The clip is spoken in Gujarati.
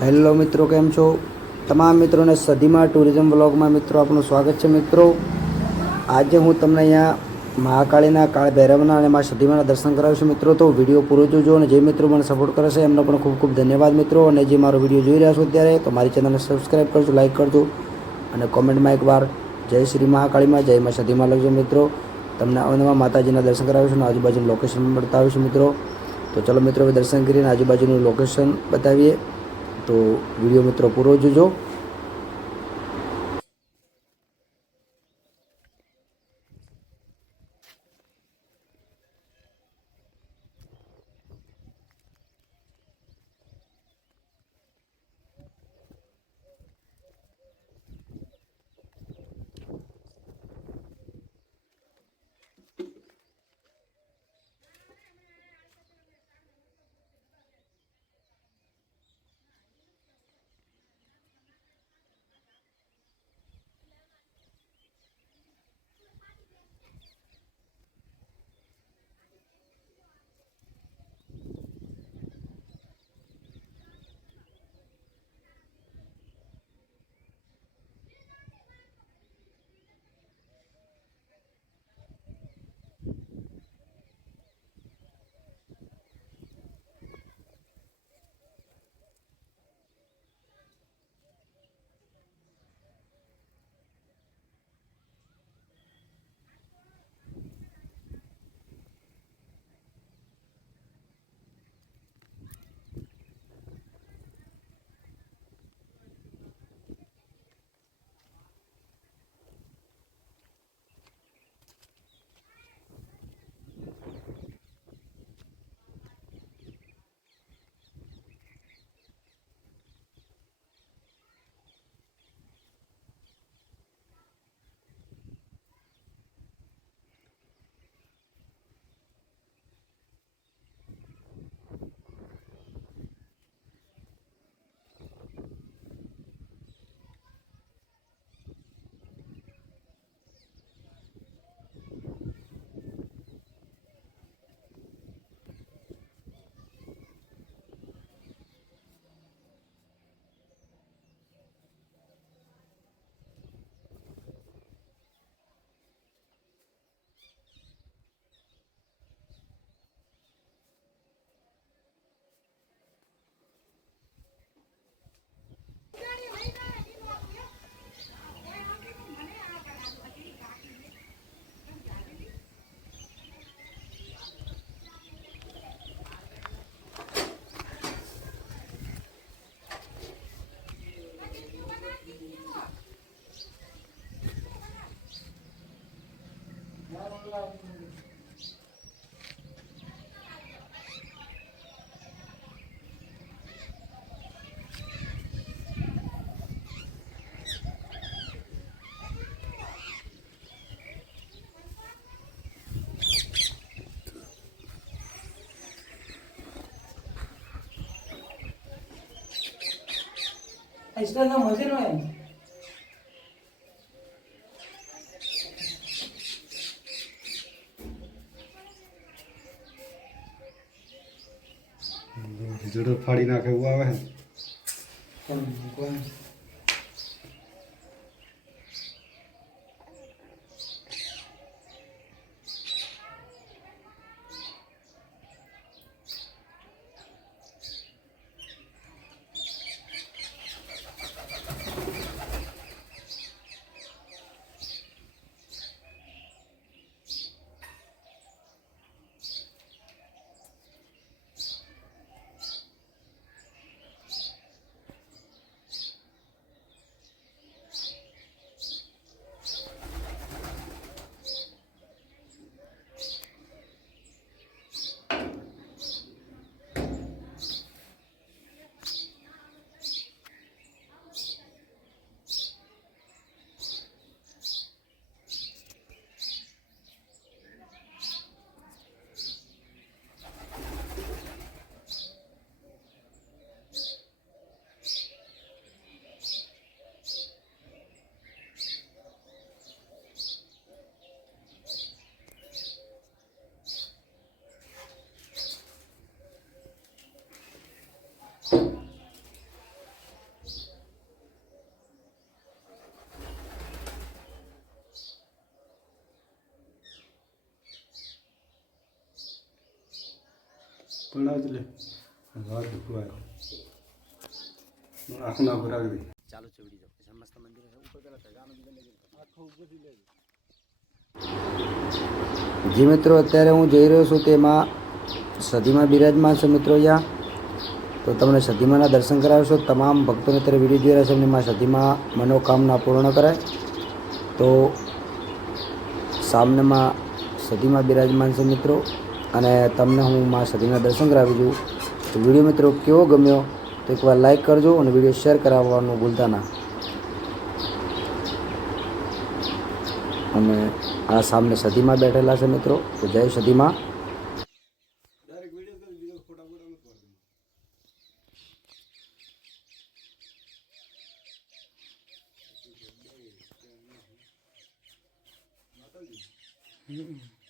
હેલો મિત્રો, કેમ છો? તમામ મિત્રોને સદીમાં ટુરિઝમ બ્લોગમાં મિત્રો આપનું સ્વાગત છે મિત્રો. આજે હું તમને અહીંયા મહાકાળીના કાળ ભૈરવના અને મા સદીમાના દર્શન કરાવીશું મિત્રો. તો વીડિયો પૂરો જોજો અને જે મિત્રો મને સપોર્ટ કરે છે, એમનો પણ ખૂબ ખૂબ ધન્યવાદ મિત્રો. અને જે મારો વીડિયો જોઈ રહ્યા છો અત્યારે, તો મારી ચેનલને સબસ્ક્રાઈબ કરજો લાઈક કરજો અને કોમેન્ટમાં એકવાર જય શ્રી મહાકાળીમાં, જય મા સદીમાં લખજો મિત્રો. તમને અવનવા માતાજીના દર્શન કરાવીશું અને આજુબાજુનું લોકેશન બતાવીશું મિત્રો. તો ચલો મિત્રો દર્શન કરીને આજુબાજુનું લોકેશન બતાવીએ. તો વીડિયો મિત્રો પૂરો જોજો. Está no મંદિરમાં જડો ફાડી નાખે એવું આવે ને? પણ આવજ લે વાત તું આવ્યો આખું ના ભરાવી દે. ચાલુ છે વીડિયો. પછી મસ્ત મંદિર છે. ઉપર પેલા ધજાનો બીજો લઈ આખો ઉપરથી લઈ જી મિત્રો અત્યારે હું જઈ રહ્યો છું તેમાં સદીમાં બિરાજમાન છે મિત્રો અહીંયા. તો તમને સદીમાના દર્શન કરાવશો. તમામ ભક્તોને અત્યારે વીડિયો જોઈ રહ્યા છે એમની માં સદીમાં મનોકામના પૂર્ણ કરાય. તો સામનેમાં સદીમાં બિરાજમાન છે મિત્રો. અને તમને હું મા સદીના દર્શન કરાવી દઉં તો વીડિયો મિત્રો કેવો ગમ્યો તો એકવાર લાઈક કરજો અને વીડિયો શેર કરાવવાનું ભૂલતા ના. અને આ સામને સદીમાં બેઠેલા છે મિત્રો. તો જય સદીમાં ડાયરેક્ટ